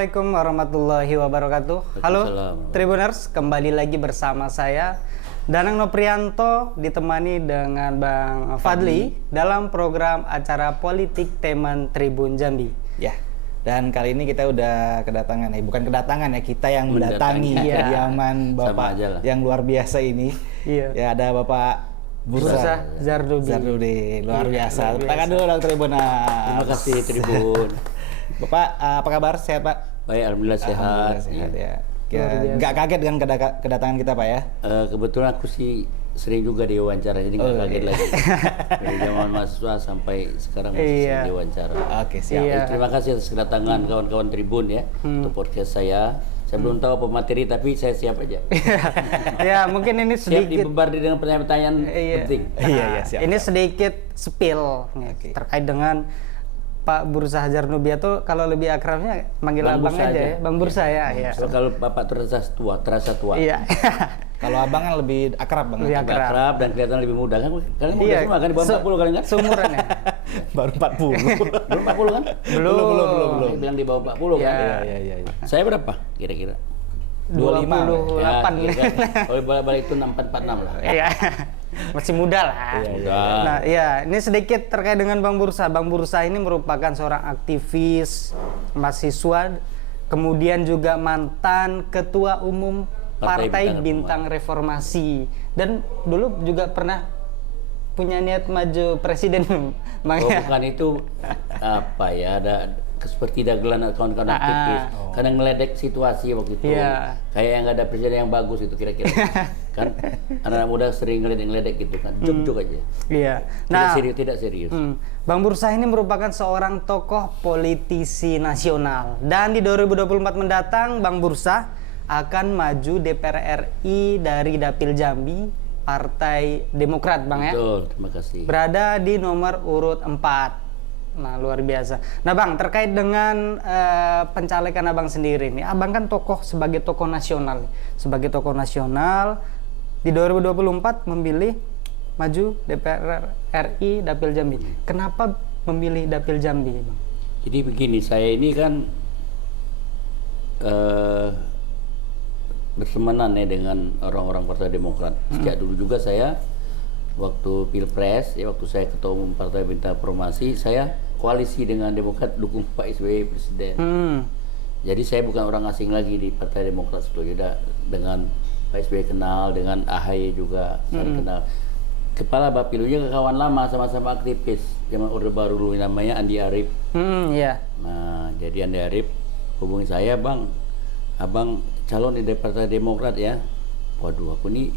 Assalamualaikum warahmatullahi wabarakatuh. Halo Tribuners, kembali lagi bersama saya Danang Noprianto ditemani dengan Bang Fadli dalam program acara Politik Teman Tribun Jambi. Ya, dan kali ini kita udah kedatangan, bukan kedatangan ya, kita yang mendatangi kediaman Bapak yang luar biasa ini. Ya, ada Bapak Bursa Zardudi, luar biasa. Tangan dulu dong Tribuners. Terima kasih Tribun. Bapak, apa kabar? Sehat Pak? Baik, alhamdulillah sehat. Sehat ya. Nggak kaget dengan kedatangan kita Pak ya? Kebetulan aku sih sering juga diwawancara, jadi nggak kaget lagi. Dari zaman mahasiswa sampai sekarang masih sering diwawancara. Oke, siap. Terima kasih atas kedatangan kawan-kawan Tribun ya untuk podcast saya. Saya belum tahu apa materi, tapi saya siap aja. Ya, mungkin ini sedikit siap dibombardir dengan pertanyaan-pertanyaan penting. Iya, siap. Ini sedikit spill terkait dengan Pak Bursa Zarnubia tuh, kalau lebih akrabnya manggil Bang abang Bursa aja ya, Bang Bursa ya. So, kalau Bapak terasa tua. Iya. Kalau abang kan lebih akrab banget. Lebih akrab dan kelihatan lebih muda kan? Kalian muda semua kan, di bawah 40 kalian kan? Seumuran ya? Baru 40. Belum 40 kan? Belum. Bilang di bawah 40 kan? Iya. Saya berapa kira-kira? 28 ya, gitu. Kalau balik itu 6446 lah. Iya. Masih muda lah. Nah, ya, ini sedikit terkait dengan Bang Bursa. Bang Bursa ini merupakan seorang aktivis mahasiswa, kemudian juga mantan ketua umum Partai Bintang Reformasi, dan dulu juga pernah punya niat maju presiden. Bukan itu apa ya, ada seperti dagelan kawan-kawan aktivis. Kadang ngeledek situasi waktu itu. Kayak yang nggak ada presiden yang bagus itu kira-kira. Kan anak-anak muda sering ngeledek gitu kan. Juk-juk aja. Iya. Nah, tidak serius. Bang Bursa ini merupakan seorang tokoh politisi nasional. Dan di 2024 mendatang, Bang Bursa akan maju DPR RI dari Dapil Jambi, Partai Demokrat, Bang ya. Betul, terima kasih. Berada di nomor urut 4. Nah, luar biasa. Nah, Bang, terkait dengan pencalekan Abang sendiri nih. Abang kan sebagai tokoh nasional. Sebagai tokoh nasional di 2024 memilih maju DPR RI Dapil Jambi. Kenapa memilih Dapil Jambi, Bang? Jadi begini, saya ini kan bersemanan ya dengan orang-orang Partai Demokrat. Sejak dulu juga saya waktu Pilpres, waktu saya ketua umum Partai Bintang Reformasi, saya koalisi dengan Demokrat dukung Pak SBY presiden. Jadi saya bukan orang asing lagi di Partai Demokrat sebetulnya. Dengan Pak SBY kenal, dengan AHY juga saya kenal. Kepala Bapilunya kawan lama, sama-sama aktivis zaman Orde Baru dulu, namanya Andi Arief. Nah, jadi Andi Arief hubungi saya, Bang, abang calon di Partai Demokrat ya. Waduh, aku nih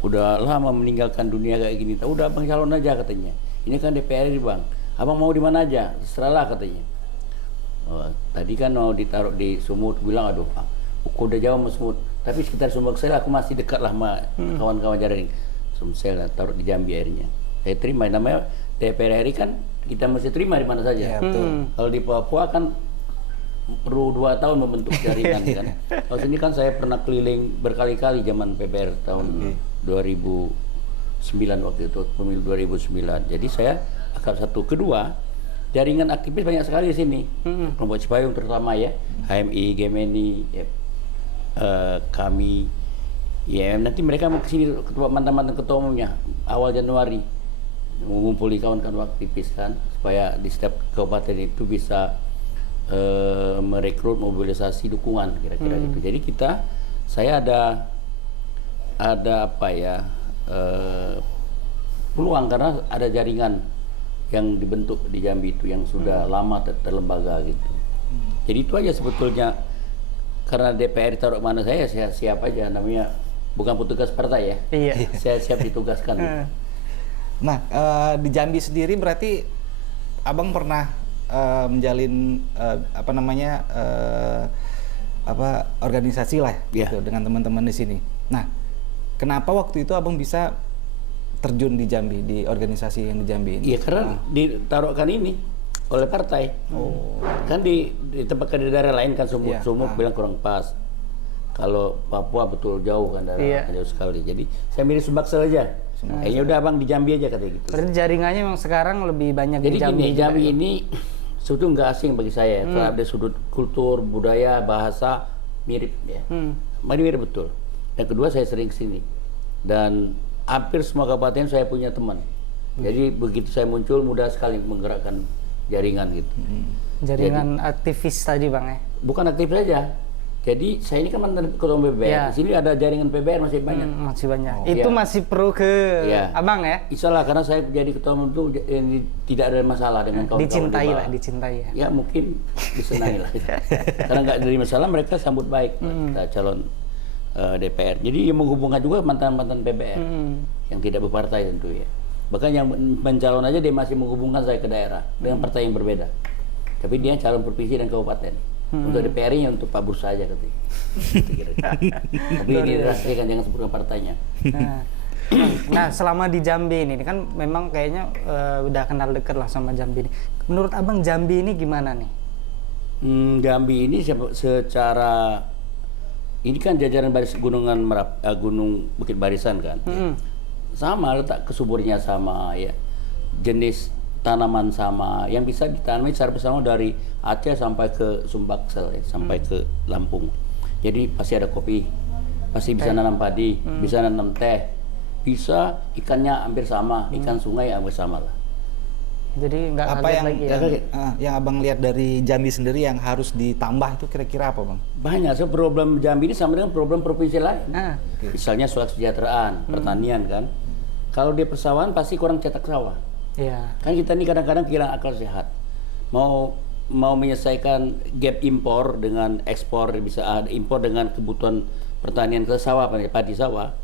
udah lama meninggalkan dunia kayak gini. Udah abang calon aja katanya. Ini kan DPR ini Bang. Abang mau di mana aja? Terserahlah katanya. Tadi kan mau ditaruh di Sumut, bilang aduh, aku udah jauh sama Sumut. Tapi sekitar Sumbaksel aku masih dekat lah sama kawan-kawan jaring. Sumsel taruh di Jambi akhirnya. Saya terima, namanya DPR RI kan kita mesti terima di mana saja. Kalau di Papua kan perlu 2 tahun membentuk jaringan kan. Kalau sini kan saya pernah keliling berkali-kali zaman PBR tahun 2009 waktu itu, pemilu 2009. Jadi saya akrab satu. Kedua, jaringan aktivis banyak sekali di sini. Kelompok Cipayung terutama ya, HMI, Gemeni, kami, ya nanti mereka mau kesini mantan-mantan ketua umumnya awal Januari, mengumpuli kawan-kawan aktivis kan, supaya di setiap kabupaten itu bisa merekrut mobilisasi dukungan kira-kira gitu. Jadi saya ada apa ya, peluang karena ada jaringan yang dibentuk di Jambi itu yang sudah lama terlembaga gitu. Jadi itu aja sebetulnya, karena DPR taruh mana saya siap aja, namanya bukan petugas partai ya. Saya siap ditugaskan gitu. Nah, di Jambi sendiri berarti abang pernah menjalin organisasi lah gitu, dengan teman-teman di sini. Nah, kenapa waktu itu abang bisa terjun di Jambi, di organisasi yang di Jambi ini? Iya, karena ditaruhkan ini oleh partai. Kan ditempatkan di daerah lain kan, Sumut bilang kurang pas. Kalau Papua betul jauh kan, daerah jauh sekali. Jadi saya milih Sumbaksel aja. Kayaknya udah abang di Jambi aja katanya gitu. Berarti jaringannya memang sekarang lebih banyak jadi di Jambi. Jadi gini, Jambi ini sebetulnya nggak asing bagi saya. Karena ada sudut kultur, budaya, bahasa mirip ya. Mirip betul. Yang kedua saya sering kesini dan hampir semua kabupaten saya punya teman. Jadi begitu saya muncul mudah sekali menggerakkan jaringan gitu. Jaringan aktivis tadi Bang ya? Bukan aktif saja. Jadi saya ini kan mantan ketua PBR. Di sini ada jaringan PBR masih banyak. Masih banyak. Itu masih perlu ke Abang ya? Insya kalau saya jadi ketua umum itu tidak ada masalah dengan kawan-kawan. Dicintai ya. Ya mungkin disenangi lah. Karena nggak dari masalah mereka sambut baik calon DPR. Jadi yang menghubungkan juga mantan-mantan PBR yang tidak berpartai tentu ya. Bahkan yang mencalon aja dia masih menghubungkan saya ke daerah dengan partai yang berbeda. Tapi dia calon provinsi dan kabupaten. Untuk DPR-nya untuk Pak Bursa aja katanya. Tapi ini dirahasiakan, jangan sebutkan partainya. Nah, selama di Jambi ini kan memang kayaknya udah kenal dekat lah sama Jambi ini. Menurut Abang Jambi ini gimana nih? Jambi ini secara ini kan jajaran baris gunungan Gunung Bukit Barisan kan. Sama letak kesuburnya sama ya. Jenis tanaman sama yang bisa ditanami secara bersama dari Aceh sampai ke Sumbaksel ya, sampai ke Lampung. Jadi pasti ada kopi, pasti bisa nanam padi, bisa nanam teh, bisa ikannya hampir sama, ikan sungai hampir sama lah. Jadi nggak apa yang Abang lihat dari Jambi sendiri yang harus ditambah itu kira-kira apa Bang? Banyak. Problem Jambi ini sama dengan problem provinsi lain. Misalnya soal kesejahteraan, pertanian kan. Kalau dia persawahan pasti kurang cetak sawah. Kan kita ini kadang-kadang kehilangan akal sehat. Mau menyelesaikan gap impor dengan ekspor, bisa ada impor dengan kebutuhan pertanian ke sawah, padi sawah.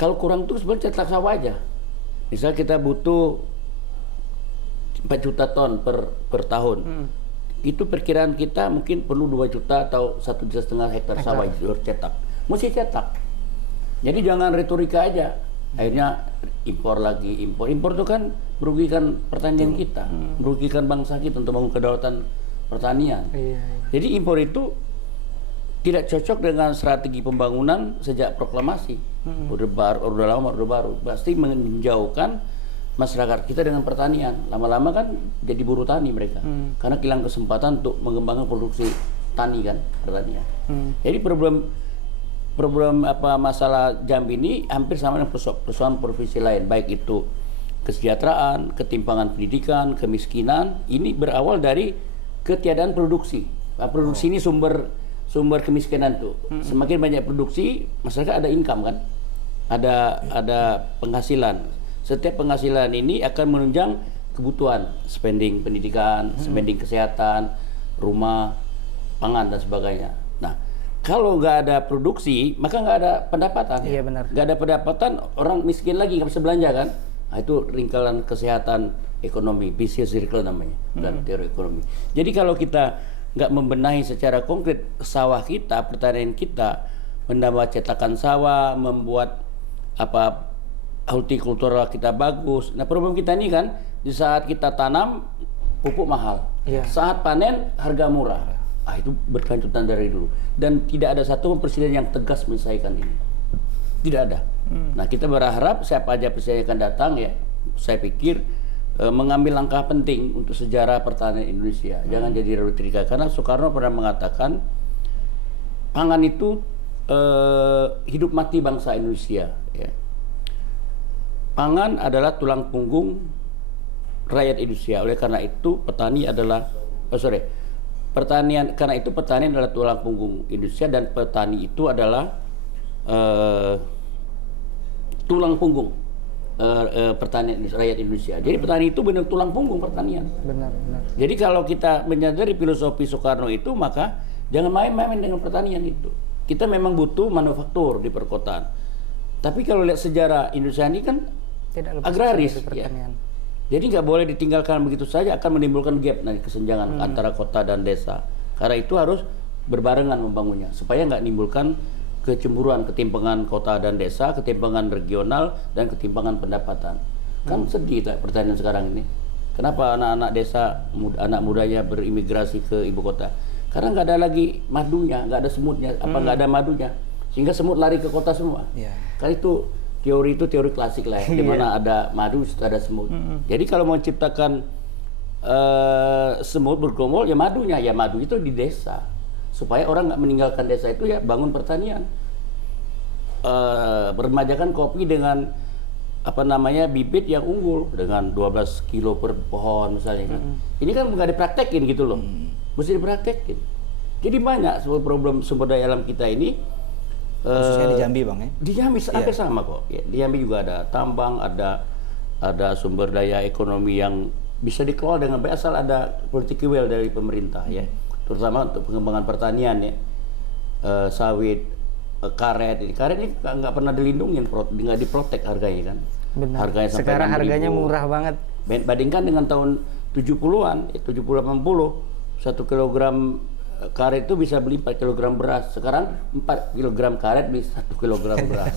Kalau kurang itu sebenarnya cetak sawah aja. Misal kita butuh 4 juta ton per tahun. Itu perkiraan kita mungkin perlu 2 juta atau 1,5 juta hektar sawah itu harus cetak. Mesti cetak. Jadi jangan retorika aja. Akhirnya impor lagi, impor itu kan merugikan pertanian kita, merugikan bangsa kita untuk membangun kedaulatan pertanian. Jadi impor itu tidak cocok dengan strategi pembangunan sejak proklamasi. Udah lama, udah baru. Pasti menjauhkan masyarakat kita dengan pertanian. Lama-lama kan jadi buruh tani mereka, karena kehilangan kesempatan untuk mengembangkan produksi tani kan, pertanian. Jadi problem masalah Jambi ini hampir sama dengan persoalan provinsi lain, baik itu kesejahteraan, ketimpangan pendidikan, kemiskinan. Ini berawal dari ketiadaan produksi. Produksi ini sumber kemiskinan tuh. Semakin banyak produksi, masyarakat ada income kan, ada penghasilan. Setiap penghasilan ini akan menunjang kebutuhan spending pendidikan, spending kesehatan, rumah, pangan dan sebagainya. Nah, kalau nggak ada produksi, maka nggak ada pendapatan. Iya benar. Nggak ada pendapatan, orang miskin lagi nggak bisa belanja kan. Nah, itu lingkaran kesehatan ekonomi, vicious circle namanya, dan teori ekonomi. Jadi kalau kita nggak membenahi secara konkret sawah kita, pertanian kita, menambah cetakan sawah, membuat hortikultura kita bagus. Nah, problem kita ini kan di saat kita tanam pupuk mahal, saat panen harga murah. Itu berkelanjutan dari dulu, dan tidak ada satu presiden yang tegas menyelesaikan ini, tidak ada. Nah, kita berharap siapa aja presiden yang akan datang ya, saya pikir mengambil langkah penting untuk sejarah pertanian Indonesia. Jangan jadi retorika, karena Soekarno pernah mengatakan pangan itu hidup mati bangsa Indonesia ya. Pangan adalah tulang punggung rakyat Indonesia. Oleh karena itu petani adalah pertanian, karena itu pertanian adalah tulang punggung Indonesia, dan petani itu adalah tulang punggung pertanian rakyat Indonesia. Jadi petani itu benar tulang punggung pertanian. Benar. Jadi kalau kita menyadari filosofi Soekarno itu, maka jangan main-main dengan pertanian itu. Kita memang butuh manufaktur di perkotaan. Tapi kalau lihat sejarah Indonesia ini kan agraris ya. Jadi nggak boleh ditinggalkan begitu saja, akan menimbulkan gap nanti, kesenjangan antara kota dan desa. Karena itu harus berbarengan membangunnya, supaya nggak menimbulkan kecemburuan, ketimpangan kota dan desa, ketimpangan regional, dan ketimpangan pendapatan. Kan sedih tak pertanian sekarang ini. Kenapa anak-anak desa, anak mudanya berimigrasi ke ibu kota? Karena nggak ada lagi madunya, nggak ada semutnya, nggak ada madunya, sehingga semut lari ke kota semua. Karena itu teori klasik lah ya, di mana ada madu, ada semut. Jadi kalau mau menciptakan semut bergerombol, ya madunya, ya madu itu di desa. Supaya orang nggak meninggalkan desa itu, ya bangun pertanian. Bermajakan kopi dengan bibit yang unggul dengan 12 kilo per pohon misalnya kan. Ini kan nggak dipraktekin gitu loh. Mesti dipraktekin. Jadi banyak problem sumber daya alam kita ini. Khususnya di Jambi Bang ya? Di Jambi hampir sama kok. Ya, di Jambi juga ada tambang, ada sumber daya ekonomi yang bisa dikelola dengan baik asal ada political will dari pemerintah ya. Terutama untuk pengembangan pertanian ya. Sawit, karet ini nggak pernah dilindungin, nggak diprotek harganya kan. Benar. Harganya sampai sekarang harganya murah banget. Bandingkan dengan tahun 70-an, 70-80, 1 kilogram karet itu bisa beli 4 kilogram beras. Sekarang 4 kilogram karet beli 1 kilogram beras.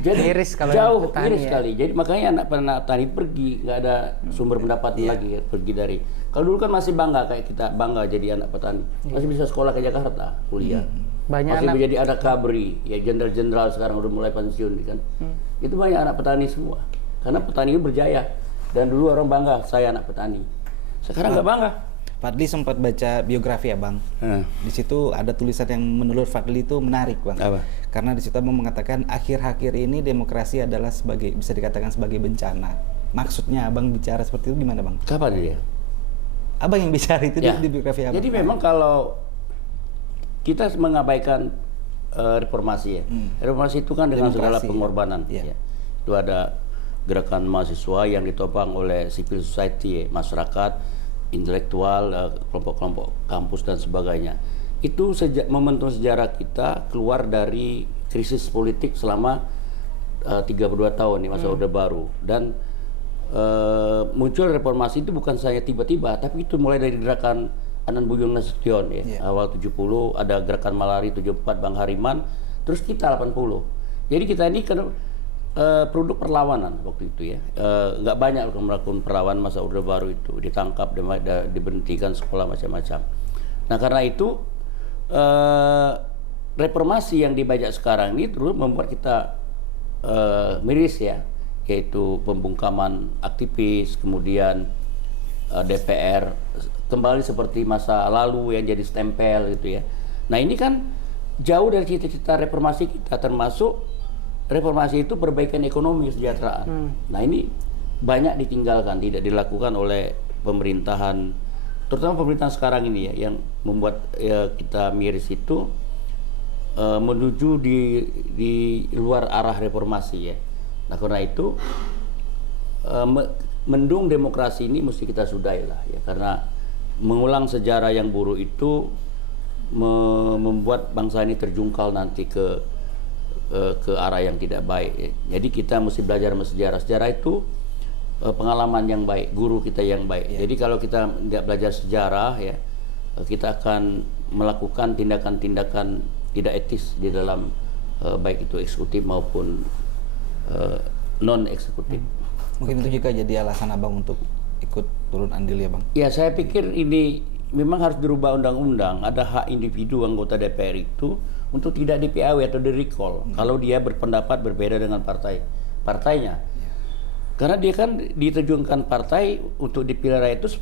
Jadi miris kalau jauh petani, miris sekali. Jadi makanya anak petani pergi, nggak ada sumber pendapatan lagi ya, pergi dari. Kalau dulu kan masih bangga kayak kita bangga jadi anak petani, masih bisa sekolah ke Jakarta, kuliah. Banyak masih menjadi anak kabri, ya jenderal-jenderal sekarang udah mulai pensiun kan. Itu banyak anak petani semua. Karena petani itu berjaya. Dan dulu orang bangga, saya anak petani. Sekarang nggak bangga. Fadli sempat baca biografi ya Bang. Di situ ada tulisan yang menurut Fadli itu menarik Bang. Apa? Karena di situ Abang mengatakan akhir-akhir ini demokrasi adalah bisa dikatakan sebagai bencana. Maksudnya Abang bicara seperti itu gimana Bang? Kapan dia? Abang yang bicara itu ya. di biografi Abang. Jadi memang kalau kita mengabaikan reformasi ya. Reformasi itu kan dengan segala pengorbanan. Ya. Itu ada gerakan mahasiswa yang ditopang oleh civil society, masyarakat, intelektual, kelompok-kelompok kampus dan sebagainya. Itu momentum sejarah kita keluar dari krisis politik selama 32 tahun di masa Orde Baru. Dan muncul reformasi itu bukan saya tiba-tiba, tapi itu mulai dari gerakan Anan Buyung Nasution ya. Awal 70 ada gerakan Malari 74 Bang Hariman, terus kita 80. Jadi kita ini kan produk perlawanan waktu itu ya. Nggak banyak melakukan perlawanan masa Orde Baru itu, ditangkap, diberhentikan sekolah macam-macam. Nah karena itu reformasi yang dibajak sekarang ini terus membuat kita miris ya, yaitu pembungkaman aktivis, kemudian DPR kembali seperti masa lalu yang jadi stempel gitu ya. Nah ini kan jauh dari cita-cita reformasi kita, termasuk reformasi itu perbaikan ekonomi kesejahteraan. Nah ini banyak ditinggalkan, tidak dilakukan oleh pemerintahan, terutama pemerintahan sekarang ini ya, yang membuat kita miris itu menuju di luar arah reformasi ya. Nah karena itu mendung demokrasi ini mesti kita sudahi lah ya, karena mengulang sejarah yang buruk itu membuat bangsa ini terjungkal nanti ke arah yang tidak baik. Jadi kita mesti belajar sama sejarah. Sejarah itu pengalaman yang baik, guru kita yang baik. Jadi kalau kita tidak belajar sejarah ya, kita akan melakukan tindakan-tindakan tidak etis di dalam baik itu eksekutif maupun non eksekutif. Mungkin itu juga jadi alasan Abang untuk ikut turun andil ya Bang? Ya saya pikir ini memang harus dirubah undang-undang. Ada hak individu anggota DPR itu untuk tidak di-PAW atau di-recall kalau dia berpendapat berbeda dengan partainya. Karena dia kan diterjunkan partai untuk dipilih rakyat itu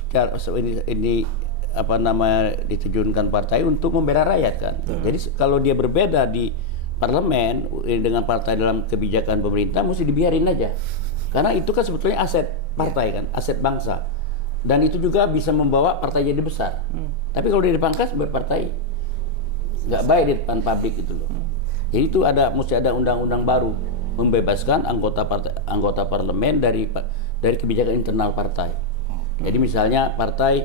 diterjunkan partai untuk membela rakyat kan. Jadi kalau dia berbeda di parlemen dengan partai dalam kebijakan pemerintah mesti dibiarin aja. Karena itu kan sebetulnya aset partai kan, aset bangsa. Dan itu juga bisa membawa partai jadi besar. Tapi kalau dia dipangkas berpartai nggak baik di depan publik itu loh. Jadi itu mesti ada undang-undang baru membebaskan anggota parlemen dari kebijakan internal partai. Jadi misalnya partai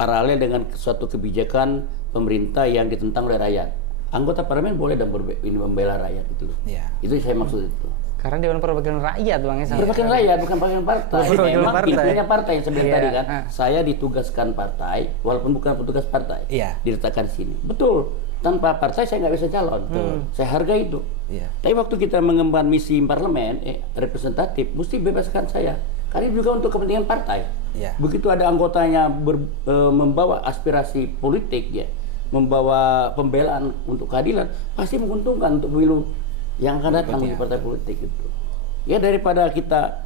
paralel dengan suatu kebijakan pemerintah yang ditentang oleh rakyat, anggota parlemen boleh dan membela rakyat itu loh. Itu yang saya maksud itu. Karena Dewan Perwakilan Rakyat Bang. Perwakilan rakyat bukan perwakilan partai. Memang pintunya partai yang sebenarnya tadi kan. Saya ditugaskan partai walaupun bukan petugas partai. Diletakkan di sini. Betul. Tanpa partai saya nggak bisa calon. Saya hargai itu. Tapi waktu kita mengemban misi parlemen representatif mesti bebaskan saya. Karena itu juga untuk kepentingan partai. Begitu ada anggotanya membawa aspirasi politik ya, membawa pembelaan untuk keadilan, pasti menguntungkan untuk pemilu yang akan datang di partai politik itu. Ya daripada kita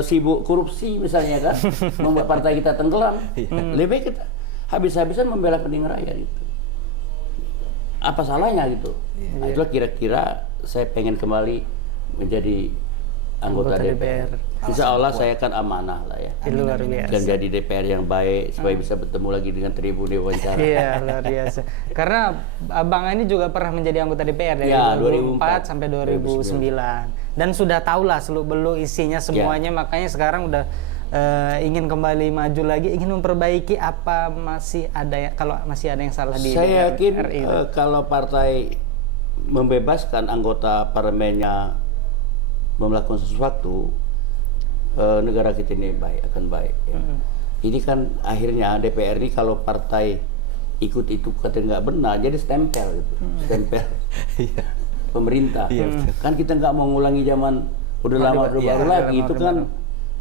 sibuk korupsi misalnya kan, membuat partai kita tenggelam. Lebih baik kita habis-habisan membela kepentingan rakyat itu. Apa salahnya gitu? Itulah kira-kira saya pengen kembali menjadi anggota DPR. Insya Allah saya kan amanah lah ya. Luar biasa. Dan jadi DPR yang baik supaya bisa bertemu lagi dengan Tribun diwawancara. Iya, luar biasa. Karena Abang ini juga pernah menjadi anggota DPR dari 2004 sampai 2009. Dan sudah tahulah seluk-beluk isinya semuanya, makanya sekarang udah ingin kembali maju lagi, ingin memperbaiki apa masih ada kalau masih ada yang salah di saya yakin RI. Kalau partai membebaskan anggota parlemennya melakukan sesuatu, negara kita ini akan baik. Ya. Ini kan akhirnya DPR ini kalau partai ikut itu katanya nggak benar, jadi stempel gitu, stempel pemerintah. Kan kita nggak mau ngulangi zaman udah lama baru lagi, itu kan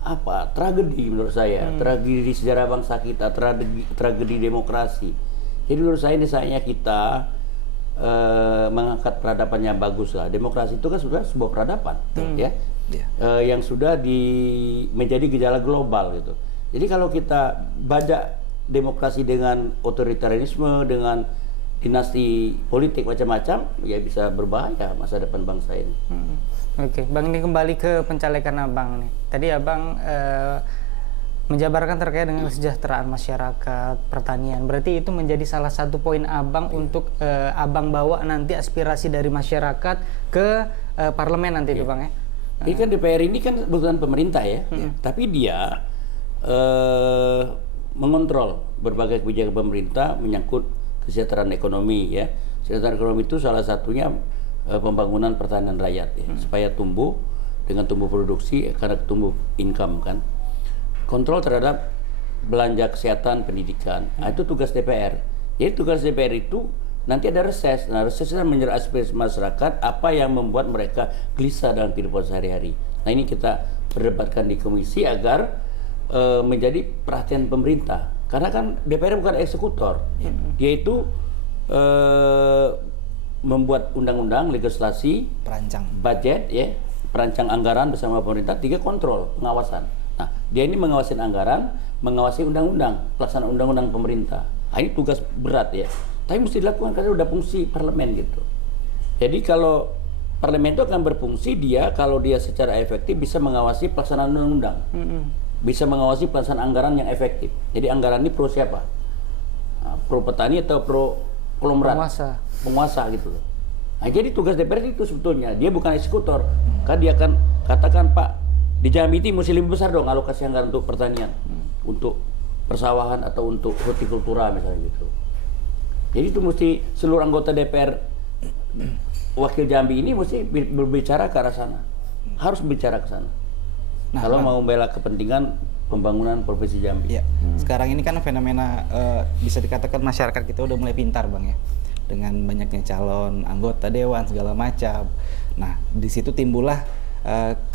apa tragedi menurut saya, tragedi sejarah bangsa kita, tragedi demokrasi. Jadi menurut saya ini saatnya kita mengangkat peradaban yang bagus lah. Demokrasi itu kan sudah sebuah peradaban, ya, yang sudah menjadi gejala global gitu. Jadi kalau kita bajak demokrasi dengan otoritarianisme, dengan dinasti politik macam-macam, ya bisa berbahaya masa depan bangsa ini. Oke, Bang, ini kembali ke pencalekan Abang nih. Tadi Abang menjabarkan terkait dengan kesejahteraan masyarakat, pertanian. Berarti itu menjadi salah satu poin Abang untuk Abang bawa nanti aspirasi dari masyarakat ke parlemen nanti itu, Bang ya. Ini kan DPR ini kan bukan pemerintah ya, tapi dia mengontrol berbagai kebijakan pemerintah menyangkut kesejahteraan ekonomi ya. Kesejahteraan ekonomi itu salah satunya pembangunan pertanian rakyat ya, supaya tumbuh dengan tumbuh produksi karena tumbuh income kan. Kontrol terhadap belanja kesehatan, pendidikan. Nah, itu tugas DPR. Jadi tugas DPR itu nanti ada reses. Nah, reses itu menyerap aspirasi masyarakat, apa yang membuat mereka gelisah dalam kehidupan sehari-hari. Nah, ini kita perdebatkan di komisi agar menjadi perhatian pemerintah. Karena kan DPR bukan eksekutor. Dia itu membuat undang-undang, legislasi, perancang budget ya, perancang anggaran bersama pemerintah, 3 kontrol, pengawasan. Nah, dia ini mengawasi anggaran, mengawasi undang-undang, pelaksanaan undang-undang pemerintah. Nah, ini tugas berat ya. Tapi mesti dilakukan karena udah fungsi parlemen gitu. Jadi kalau parlemen itu akan berfungsi, dia kalau dia secara efektif bisa mengawasi pelaksanaan undang-undang. Bisa mengawasi pelaksanaan anggaran yang efektif. Jadi anggaran ini pro siapa? Nah, pro petani atau pro konglomerat? Penguasa gitu loh. Nah, jadi tugas DPR itu sebetulnya, dia bukan eksekutor. Kan dia akan katakan, Pak, di Jambi itu mesti lebih besar dong alokasi anggaran untuk pertanian, untuk persawahan atau untuk hortikultura misalnya gitu. Jadi itu mesti seluruh anggota DPR wakil Jambi ini mesti berbicara ke arah sana, harus berbicara ke sana. Nah, kalau mau membela kepentingan pembangunan provinsi Jambi. Ya. Sekarang ini kan fenomena bisa dikatakan masyarakat kita udah mulai pintar, Bang ya, dengan banyaknya calon anggota dewan segala macam. Nah, di situ timbullah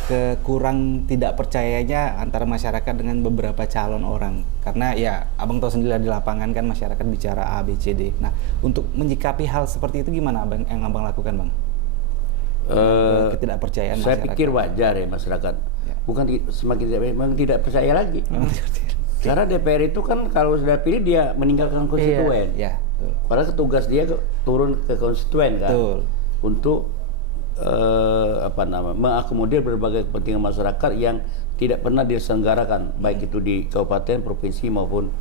kekurang tidak percayanya antara masyarakat dengan beberapa calon orang, karena ya Abang tahu sendiri di lapangan kan masyarakat bicara A, B, C, D. Nah, untuk menyikapi hal seperti itu gimana Abang yang Abang lakukan, Bang? Ketidakpercayaan saya masyarakat. Pikir wajar ya masyarakat, bukan semakin tidak percaya lagi. Karena DPR itu kan kalau sudah pilih dia meninggalkan konstituen. Padahal tugas dia turun ke konstituen kan, untuk mengakomodir berbagai kepentingan masyarakat yang tidak pernah diselenggarakan, baik itu di kabupaten, provinsi maupun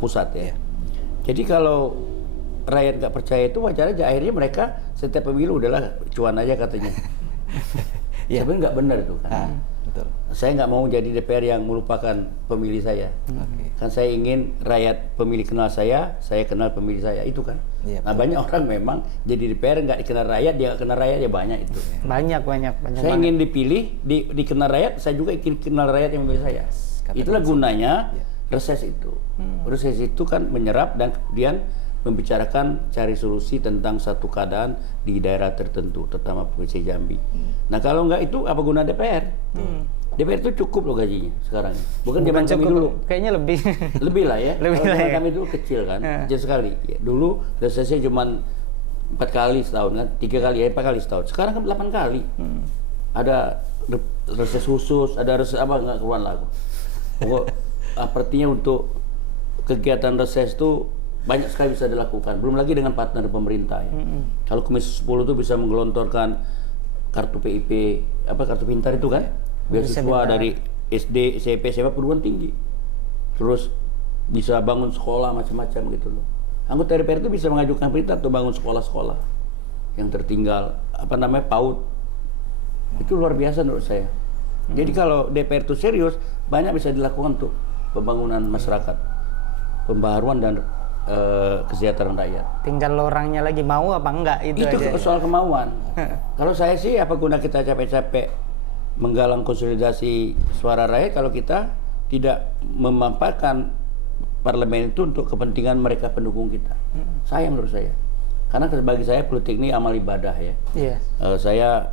pusat ya. Jadi kalau rakyat nggak percaya itu wajar aja, akhirnya mereka setiap pemilu udahlah cuan aja katanya. Sebenarnya nggak benar itu kan. Betul. Saya nggak mau jadi DPR yang melupakan pemilih saya. Kan saya ingin rakyat pemilih kenal saya kenal pemilih saya, itu kan. Nah, banyak orang memang jadi DPR nggak dikenal rakyat, dia nggak kenal rakyat, ya banyak itu. Banyak. Saya ingin dipilih, dikenal rakyat, saya juga ingin kenal rakyat yang memilih saya. Itulah gunanya reses itu. Reses itu kan menyerap dan kemudian membicarakan, cari solusi tentang satu keadaan di daerah tertentu, terutama Provinsi Jambi. Nah, kalau enggak itu apa guna DPR? DPR itu cukup loh gajinya sekarang. Bukan zaman kami dulu. Kayaknya lebih. Lebih lah ya. Kalau kami dulu kecil kan, kecil sekali. Ya, dulu resesnya cuma 4 kali setahun kan, 3 kali, 4 kali setahun. Sekarang kan 8 kali. Ada reses khusus, ada reses apa nggak keluar lah aku. Pokok artinya untuk kegiatan reses itu banyak sekali bisa dilakukan. Belum lagi dengan partner pemerintah ya. Kalau Komisi 10 itu bisa menggelontorkan kartu PIP, kartu pintar itu kan, beasiswa dari SD, SMP, SMA perguruan tinggi. Terus bisa bangun sekolah macam-macam gitu loh. Anggota DPR itu bisa mengajukan perintah untuk bangun sekolah-sekolah yang tertinggal, PAUD. Itu luar biasa menurut saya. Jadi kalau DPR itu serius, banyak bisa dilakukan untuk pembangunan masyarakat, pembaharuan dan kesejahteraan rakyat. Tinggal orangnya lagi mau apa enggak itu aja. Soal kemauan. Kalau saya sih apa guna kita capek-capek menggalang konsolidasi suara rakyat kalau kita tidak memanfaatkan parlemen itu untuk kepentingan mereka pendukung kita. Sayang menurut saya. Karena bagi saya politik ini amal ibadah ya. Saya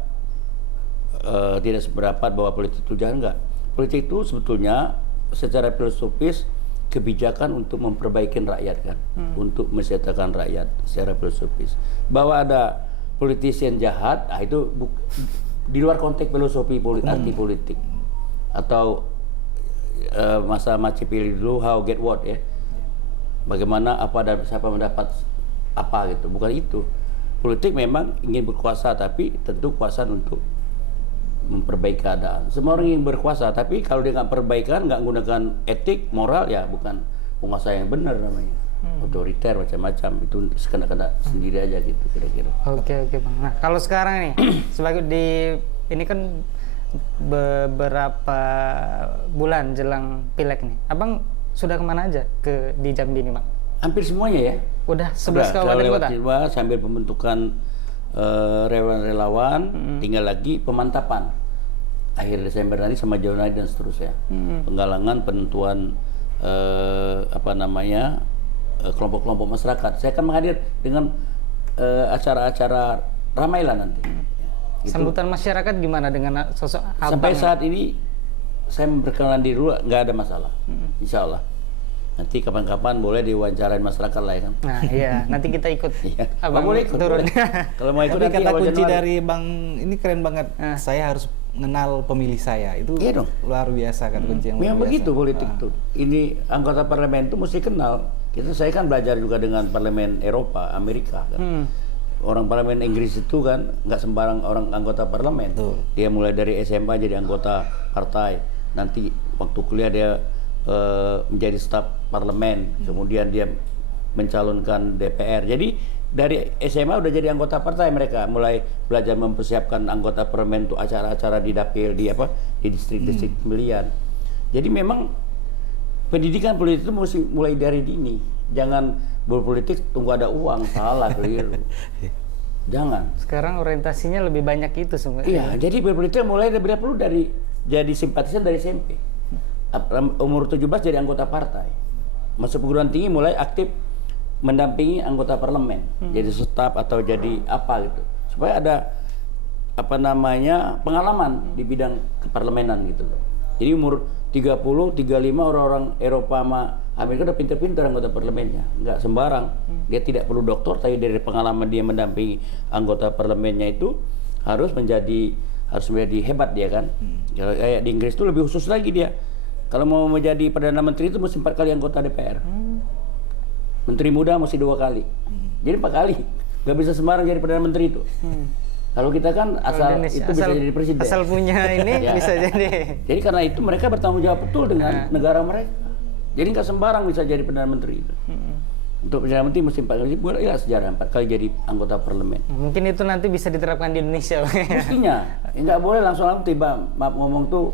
tidak sependapat bahwa politik itu jangan enggak. Politik itu sebetulnya secara filosofis kebijakan untuk memperbaiki rakyat kan, untuk mensejahterakan rakyat secara filosofis. Bahwa ada politisi yang jahat, itu di luar konteks filosofi arti politik. Atau masa macam pilih dulu how get what ya. Bagaimana apa dan siapa mendapat apa gitu. Bukan itu. Politik memang ingin berkuasa tapi tentu kuasa untuk memperbaiki keadaan. Semua orang ingin berkuasa, tapi kalau dia nggak perbaikan, nggak menggunakan etik, moral, ya bukan penguasa yang benar namanya. Otoriter macam-macam, itu sekena-kena sendiri aja gitu kira-kira. Oke Bang. Nah kalau sekarang nih, sebagai ini kan beberapa bulan jelang pileg nih, Abang sudah kemana aja di Jambi ini Bang? Hampir semuanya ya. Udah 11 kabupaten kota? Sambil pembentukan relawan-relawan, tinggal lagi pemantapan akhir Desember nanti sama Januari dan seterusnya. Penggalangan penentuan kelompok-kelompok masyarakat. Saya akan menghadir dengan acara-acara ramai lah nanti. Sambutan masyarakat gimana dengan sosok Abang? Sampai saat ini saya berkenalan diri dulu, nggak ada masalah. Insya Allah. Nanti kapan-kapan boleh diwawancarain masyarakat lah ya kan. Nah iya, nanti kita ikut. Abang boleh ikut turun. Kalau mau ikut nanti kata kunci dari Bang ini keren banget. Saya harus mengenal pemilih saya. Itu iya dong. Luar biasa kan kunci yang luar biasa. Begitu politik tuh. Ini anggota parlemen tuh mesti kenal. Saya kan belajar juga dengan parlemen Eropa, Amerika kan. Orang parlemen Inggris itu kan nggak sembarang orang anggota parlemen. Dia mulai dari SMA jadi anggota partai. Nanti waktu kuliah dia menjadi staf parlemen, kemudian dia mencalonkan DPR. Jadi dari SMA udah jadi anggota partai mereka, mulai belajar mempersiapkan anggota parlemen untuk acara-acara di dapil di distrik-distrik pemilihan. Jadi memang pendidikan politik itu mesti mulai dari dini. Jangan berpolitik tunggu ada uang, salah keliru. Jangan. Sekarang orientasinya lebih banyak itu semua. Iya, jadi berpolitik mulai dari jadi simpatisan dari SMP. Umur 17 jadi anggota partai. Masuk perguruan tinggi mulai aktif mendampingi anggota parlemen. Jadi staf atau jadi apa gitu. Supaya ada pengalaman di bidang keparlemenan gitu loh. Jadi umur 30, 35 orang-orang Eropa sama Amerika udah pintar-pintar anggota parlemennya. Enggak sembarang. Dia tidak perlu doktor, tapi dari pengalaman dia mendampingi anggota parlemennya itu harus menjadi hebat dia kan. Kalau kayak di Inggris itu lebih khusus lagi dia. Kalau mau menjadi Perdana Menteri itu mesti 4 kali anggota DPR. Menteri muda mesti 2 kali. Jadi 4 kali. Gak bisa sembarang jadi Perdana Menteri itu. Kalau kita kan bisa jadi presiden. Asal punya ini bisa jadi. Jadi karena itu mereka bertanggung jawab betul dengan negara mereka. Jadi nggak sembarang bisa jadi Perdana Menteri itu. Untuk Perdana Menteri mesti 4 kali. Boleh ya sejarah 4 kali jadi anggota parlemen. Mungkin itu nanti bisa diterapkan di Indonesia. Mestinya. Nggak boleh langsung tiba maaf ngomong tuh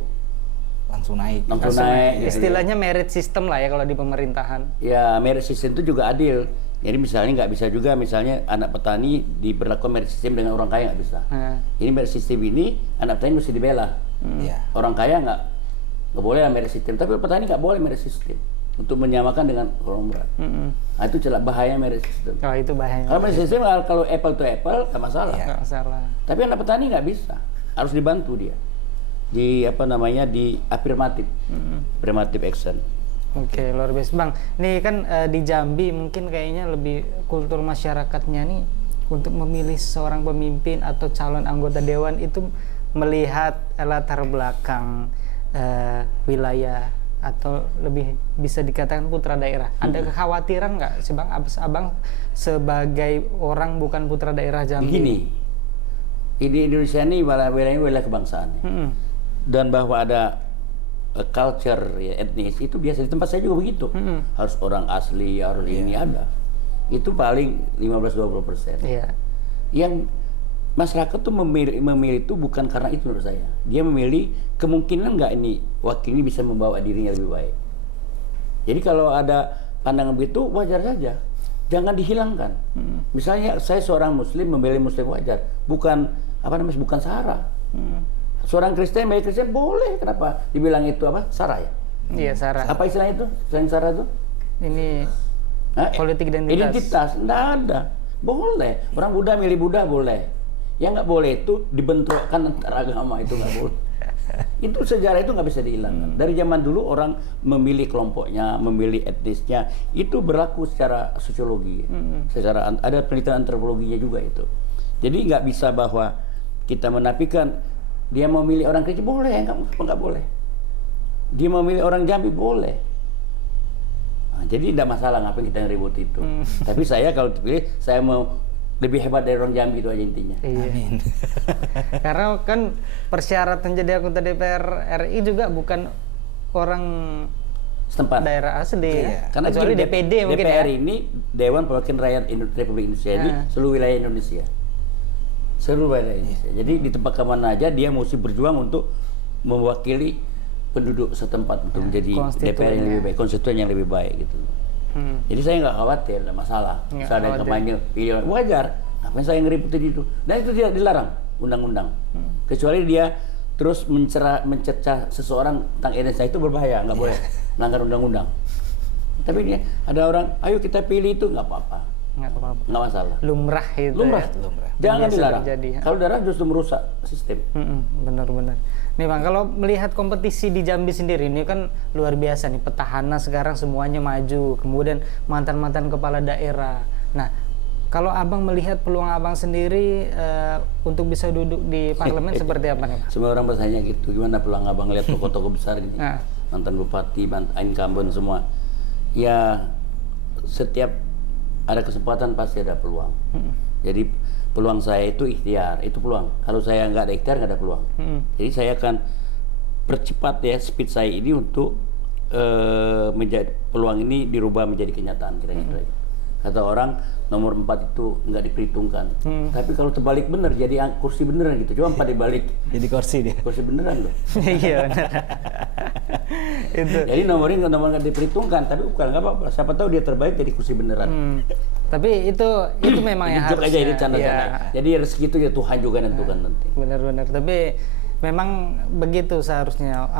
langsung naik. Istilahnya merit system lah ya kalau di pemerintahan. Ya merit system itu juga adil. Jadi misalnya nggak bisa juga misalnya anak petani diberlakukan merit system dengan orang kaya nggak bisa. Ini merit system ini anak petani mesti dibela. Orang kaya nggak boleh merit system, tapi petani nggak boleh merit system untuk menyamakan dengan orang berat. Nah, itu celah bahaya merit system. Kalau itu bahaya. Kalau merit system kalau apple to apple nggak masalah. Nggak masalah. Tapi anak petani nggak bisa, harus dibantu dia. Di afirmatif action. Oke, luar biasa Bang. Nih kan di Jambi mungkin kayaknya lebih kultur masyarakatnya nih untuk memilih seorang pemimpin atau calon anggota dewan itu melihat latar belakang wilayah atau lebih bisa dikatakan putra daerah, ada kekhawatiran nggak sih Bang, Abang sebagai orang bukan putra daerah Jambi? Begini, ini Indonesia ini wilayah kebangsaan, dan bahwa ada culture ya, etnis itu biasa di tempat saya juga begitu. Harus orang asli, harus ini ada. Itu paling 15-20%. Yang masyarakat tuh memilih itu bukan karena itu menurut saya. Dia memilih kemungkinan nggak ini wakil ini bisa membawa dirinya lebih baik. Jadi kalau ada pandangan begitu wajar saja, jangan dihilangkan. Misalnya saya seorang Muslim memilih Muslim wajar, bukan bukan sara. Seorang Kristen memilih Kristen boleh, kenapa? Dibilang itu apa? Sara ya? Iya sara. Apa istilahnya itu? Selain sara itu? Ini politik identitas. Identitas, enggak ada. Boleh. Orang Buddha milih Buddha boleh. Yang nggak boleh itu dibentrokkan antara agama, itu nggak boleh. Itu sejarah itu nggak bisa dihilangkan. Dari zaman dulu orang memilih kelompoknya, memilih etnisnya, itu berlaku secara sosiologi, secara ada penelitian antropologinya juga itu. Jadi nggak bisa bahwa kita menafikan dia mau milih orang Kristen boleh, nggak boleh. Dia mau milih orang Jambi boleh. Nah, jadi tidak masalah ngapain kita ribut itu. Tapi saya kalau dipilih saya mau lebih hebat dari orang Jambi, itu aja intinya. Amin. Karena kan persyaratan jadi anggota DPR RI juga bukan orang setempat daerah asli ya. Karena kecuali DPD mungkin DPR ini Dewan Perwakilan Rakyat Republik Indonesia ini seluruh wilayah Indonesia. Seluruh wilayah Indonesia. Jadi di tempat kemana aja dia mesti berjuang untuk mewakili penduduk setempat untuk menjadi DPR yang lebih baik, konstituen yang lebih baik gitu. Jadi saya nggak khawatir, nggak masalah. Misalnya ada kampanye, wajar. Ngapain saya ngeributin itu? Dan itu tidak dilarang undang-undang. Kecuali dia terus mencerca seseorang tentang identitas, itu berbahaya, nggak boleh melanggar undang-undang. Tapi ini ada orang, ayo kita pilih itu, nggak apa-apa. Nggak masalah. Lumrah itu. Lumrah. Jangan dilarang. Kalau dilarang justru merusak sistem. Benar-benar. Nih Bang, kalau melihat kompetisi di Jambi sendiri ini kan luar biasa nih, petahana sekarang semuanya maju, kemudian mantan-mantan kepala daerah. Nah, kalau Abang melihat peluang Abang sendiri untuk bisa duduk di parlemen seperti apa nih Bang? Semua orang bertanya gitu, gimana peluang Abang lihat tokoh-tokoh besar ini, mantan bupati, mantan incumbent semua. Ya, setiap ada kesempatan pasti ada peluang. Jadi peluang saya itu ikhtiar, itu peluang. Kalau saya nggak ada ikhtiar, nggak ada peluang. Jadi saya akan percepat ya speed saya ini untuk menjadi peluang ini dirubah menjadi kenyataan kira-kira. Kata orang nomor 4 itu nggak diperhitungkan. Tapi kalau terbalik bener jadi kursi beneran gitu. Coba 4 dibalik. Jadi kursi dia. Kursi beneran loh. Iya benar. Itu. Jadi nomornya nggak diperhitungkan, tapi bukan nggak apa-apa. Siapa tahu dia terbaik jadi kursi beneran. Tapi itu memang yang harus. Aja ini canda-canda. Jadi rezeki itu ya Tuhan juga nentukan nanti. Benar-benar. Tapi memang begitu seharusnya.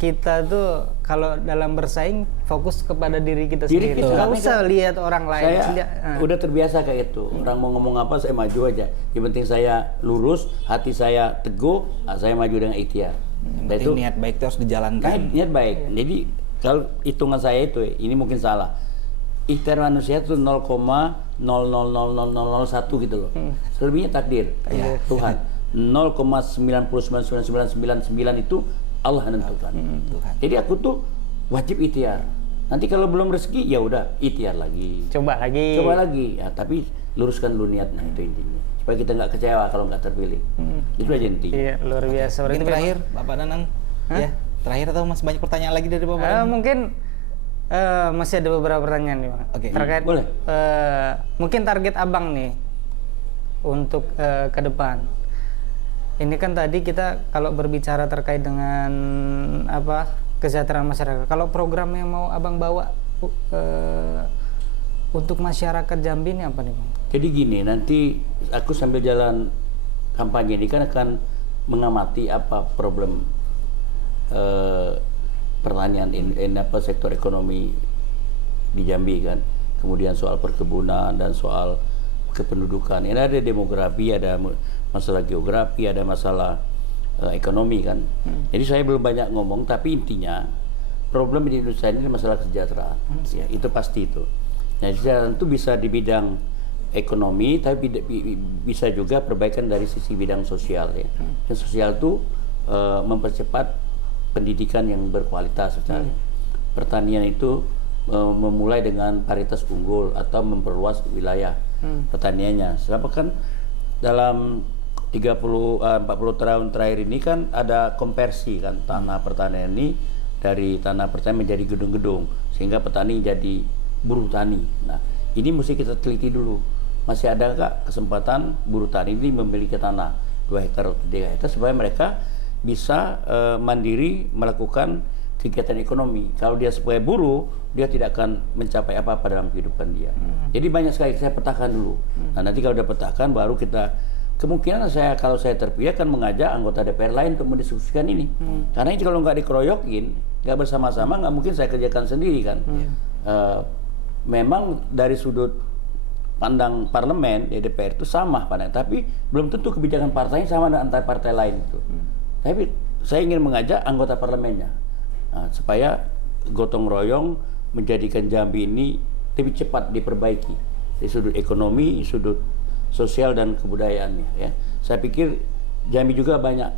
Kita tuh kalau dalam bersaing fokus kepada diri kita sendiri. Nggak usah lihat orang lain. Saya udah terbiasa kayak itu. Orang mau ngomong apa saya maju aja. Yang penting saya lurus, hati saya teguh, saya maju dengan ikhtiar. Itu niat baik itu harus dijalankan. Niat baik. Jadi kalau hitungan saya itu, ini mungkin salah. Ikhtiar manusia itu 0,000001 gitu loh. Selebihnya takdir Tuhan. 0,999999 itu Allah menentukan. Jadi aku tuh wajib ikhtiar. Nanti kalau belum rezeki ya udah ikhtiar lagi. Coba lagi. Ya, tapi luruskan dulu niatnya, itu intinya. Supaya kita nggak kecewa kalau nggak terpilih. Itu aja intinya. Iya, luar biasa. Mungkin terakhir, Bapak Nanang. Ya, terakhir atau masih banyak pertanyaan lagi dari Bapak? Mungkin masih ada beberapa pertanyaan nih Bang. Terkait boleh. Mungkin target Abang nih untuk ke depan. Ini kan tadi kita kalau berbicara terkait dengan kesejahteraan masyarakat. Kalau program yang mau Abang bawa untuk masyarakat Jambi ini apa nih Bang? Jadi gini, nanti aku sambil jalan kampanye ini kan akan mengamati apa problem pertanian sektor ekonomi di Jambi kan. Kemudian soal perkebunan dan soal kependudukan. Ini ada demografi, ada masalah geografi, ada masalah ekonomi kan. Jadi saya belum banyak ngomong, tapi intinya problem di Indonesia ini masalah kesejahteraan. Ya, itu pasti itu. Nah, kesejahteraan itu bisa di bidang ekonomi, tapi bisa juga perbaikan dari sisi bidang sosial ya. Dan sosial itu mempercepat pendidikan yang berkualitas misalnya. Pertanian itu memulai dengan paritas unggul atau memperluas wilayah pertaniannya. Sebab kan dalam 40 tahun terakhir ini kan ada konversi kan tanah pertanian ini dari tanah pertanian menjadi gedung-gedung sehingga petani jadi buruh tani. Nah, ini mesti kita teliti dulu. Masih adakah kesempatan buruh tani ini memiliki tanah 2 hektar atau 3 hektar supaya mereka bisa mandiri melakukan kegiatan ekonomi. Kalau dia sebagai buruh, dia tidak akan mencapai apa-apa dalam kehidupan dia. Jadi banyak sekali saya petakan dulu. Nah, nanti kalau udah petakan baru kita kemungkinan kalau saya terpilih akan mengajak anggota DPR lain untuk mendiskusikan ini. Karena ini kalau nggak dikeroyokin, nggak bersama-sama, nggak mungkin saya kerjakan sendiri kan. Memang dari sudut pandang parlemen di DPR itu sama pandang, tapi belum tentu kebijakan partainya sama dengan antar partai lain itu. Tapi saya ingin mengajak anggota parlemennya supaya gotong royong menjadikan Jambi ini lebih cepat diperbaiki dari sudut ekonomi, sudut sosial dan kebudayaannya. Ya, saya pikir Jambi juga banyak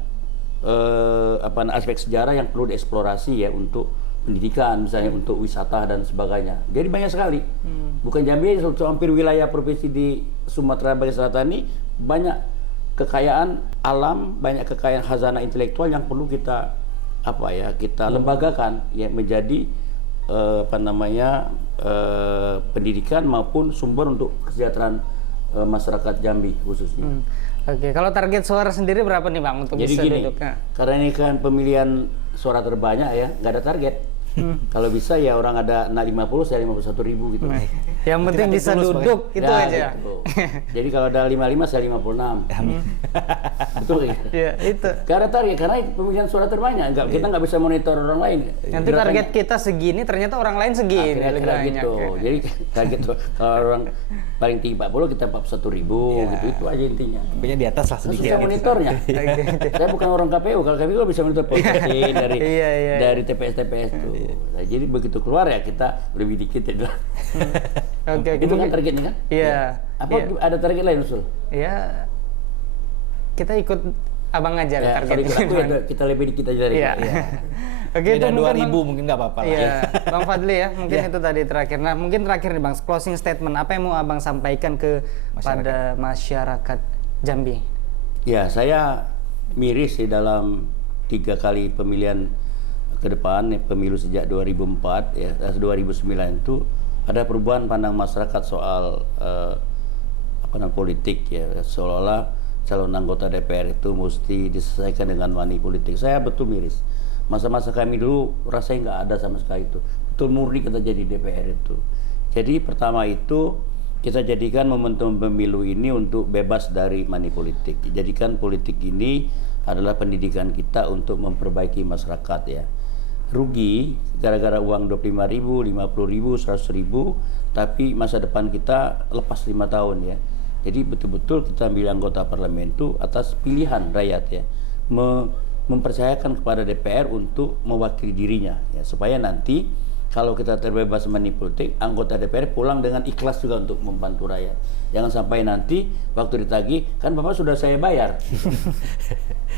aspek sejarah yang perlu dieksplorasi ya untuk pendidikan, misalnya untuk wisata dan sebagainya. Jadi banyak sekali. Bukan Jambi, hampir wilayah provinsi di Sumatera bagian selatan ini banyak kekayaan alam, banyak kekayaan khazanah intelektual yang perlu kita kita lembagakan ya menjadi pendidikan maupun sumber untuk kesejahteraan masyarakat Jambi khususnya. Oke, kalau target suara sendiri berapa nih Bang untuk jadi bisa gini, duduknya? Karena ini kan pemilihan suara terbanyak ya, nggak ada target. Kalau bisa ya orang ada 50, saya 51.000 gitu. Yang penting bisa duduk, itu ya, aja. Gitu. Jadi kalau ada 55, saya 56. Betul ya? Iya, itu. Karena target, karena pemilihan suara terbanyak. Kita nggak bisa monitor orang lain. Nanti target kita segini, ternyata orang lain segini. Kira-kira gitu. Ya. Jadi target kalau orang paling tinggi 40, kita 41.000 gitu. Itu aja intinya. Pokoknya di atas lah sedikit. Susah monitornya. Saya bukan orang KPU. Kalau KPU bisa monitor posisi dari TPS-TPS itu. Nah, jadi begitu keluar ya kita lebih dikit ya. Itu kan targetnya kan? Iya. Ada target lain Usul? Iya. Kita ikut abang aja ya, targetnya. Kita lebih dikit aja dari iya. Oke, itu 2.000 mungkin nggak apa-apa. Iya, Bang Fadli ya, mungkin itu tadi terakhir. Nah, mungkin terakhir nih Bang, closing statement apa yang mau abang sampaikan pada masyarakat Jambi? Ya, saya miris sih dalam 3 kali pemilihan ke depan, pemilu sejak 2004 ya, 2009 itu ada perubahan pandang masyarakat soal politik ya, seolah-olah calon anggota DPR itu mesti diselesaikan dengan money politik. Saya betul miris. Masa-masa kami dulu rasanya nggak ada sama sekali itu. Betul murni kita jadi DPR itu. Jadi pertama itu kita jadikan momentum pemilu ini untuk bebas dari money politik. Jadikan politik ini adalah pendidikan kita untuk memperbaiki masyarakat ya. Rugi gara-gara uang 25.000, 50.000, 100.000, tapi masa depan kita lepas 5 tahun ya. Jadi betul-betul kita ambil anggota parlemen itu atas pilihan rakyat ya, mempercayakan kepada DPR untuk mewakili dirinya ya, supaya nanti kalau kita terbebas money politik, anggota DPR pulang dengan ikhlas juga untuk membantu rakyat. Jangan sampai nanti waktu ditagih, kan Bapak sudah saya bayar.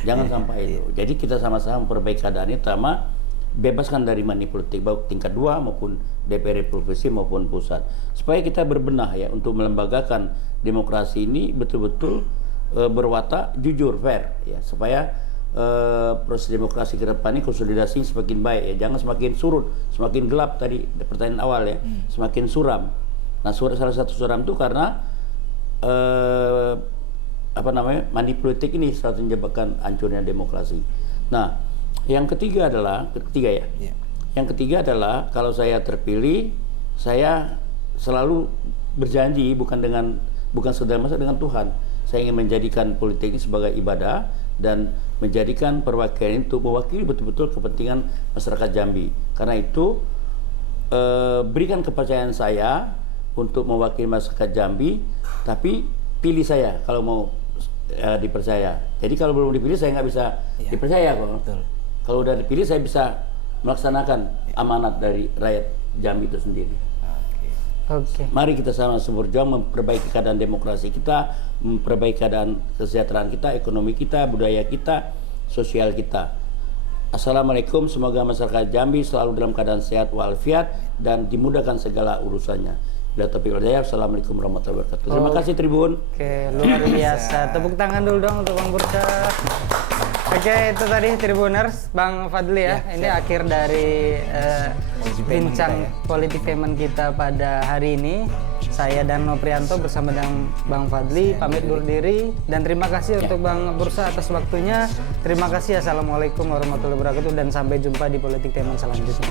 Jangan sampai itu. Jadi kita sama-sama memperbaiki keadaan ini, terutama bebaskan dari money politik baik tingkat 2 maupun DPR provinsi maupun pusat, supaya kita berbenah ya untuk melembagakan demokrasi ini betul-betul berwatak jujur, fair ya, supaya proses demokrasi ke depan ini konsolidasi semakin baik ya, jangan semakin surut, semakin gelap tadi pertanyaan awal ya, semakin suram. Nah, salah satu suram itu karena money politik ini selalu menyebabkan hancurnya demokrasi. Nah, yang ketiga adalah Yang ketiga adalah kalau saya terpilih, saya selalu berjanji bukan sekedar masa dengan Tuhan. Saya ingin menjadikan politik ini sebagai ibadah dan menjadikan perwakilan itu mewakili betul-betul kepentingan masyarakat Jambi. Karena itu berikan kepercayaan saya untuk mewakili masyarakat Jambi, tapi pilih saya kalau mau dipercaya. Jadi kalau belum dipilih saya nggak bisa dipercaya kok. Betul. Kalau udah dipilih saya bisa melaksanakan amanat dari rakyat Jambi itu sendiri. Oke. Mari kita sama-sama berjuang memperbaiki keadaan demokrasi kita, memperbaiki keadaan kesejahteraan kita, ekonomi kita, budaya kita, sosial kita. Assalamualaikum, semoga masyarakat Jambi selalu dalam keadaan sehat walafiat dan dimudahkan segala urusannya. Bila taufiq wal hidayah. Assalamualaikum warahmatullahi wabarakatuh. Terima kasih Tribun. Oke, luar biasa. Tepuk tangan dulu dong untuk Bang Bursa. Oke, itu tadi Tribuners, Bang Fadli ya. Ini akhir dari bincang politik payment kita pada hari ini. Saya dan Noprianto bersama dengan Bang Fadli pamit undur diri dan terima kasih untuk Bang Bursa atas waktunya. Terima kasih. Assalamualaikum warahmatullahi wabarakatuh dan sampai jumpa di politik payment selanjutnya.